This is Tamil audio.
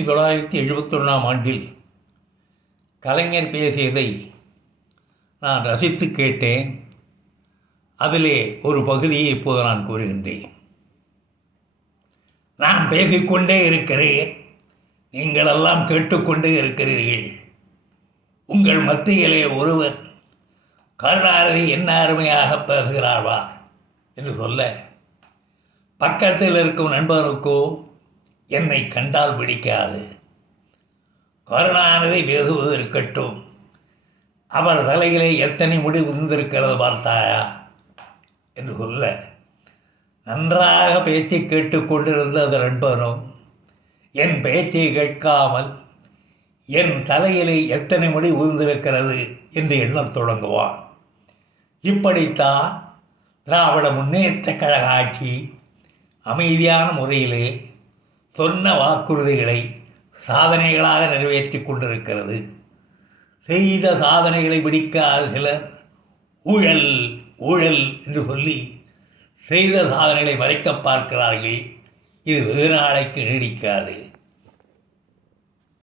1971ஆம் ஆண்டில் கலைஞர் பேசியதை நான் ரசித்து கேட்டேன். அதிலே ஒரு பகுதியை இப்போது நான் கூறுகின்றேன். நான் பேசிக்கொண்டே இருக்கிறேன், நீங்களெல்லாம் கேட்டுக்கொண்டே இருக்கிறீர்கள். உங்கள் மத்தியிலே ஒருவர் கருணாநிதி என்ன அருமையாக பேசுகிறார்களா என்று சொல்ல, பக்கத்தில் இருக்கும் நண்பருக்கோ என்னை கண்டால் பிடிக்காது. கருணாநிதி பேசுவது இருக்கட்டும், அவர் தலையிலே எத்தனை முடி உந்திருக்கிறது பார்த்தாயா என்று சொல்ல, நன்றாக பேச்சை கேட்டுக்கொண்டிருந்த அந்த நண்பனும் என் பேச்சை கேட்காமல் என் தலையிலே எத்தனை முடி உதிர்ந்திருக்கிறது என்று எண்ணத் தொடங்குவான். இப்படித்தான் திராவிட முன்னேற்றக் கழக ஆட்சி அமைதியான முறையிலே சொன்ன வாக்குறுதிகளை சாதனைகளாக நிறைவேற்றி கொண்டிருக்கிறது. செய்த சாதனைகளை பிடிக்காத சிலர் ஊழல் ஊழல் என்று சொல்லி செய்த சாதனைகளை மறைக்க பார்க்கிறார்கள். இது வெகு நாளைக்கு நீடிக்காது.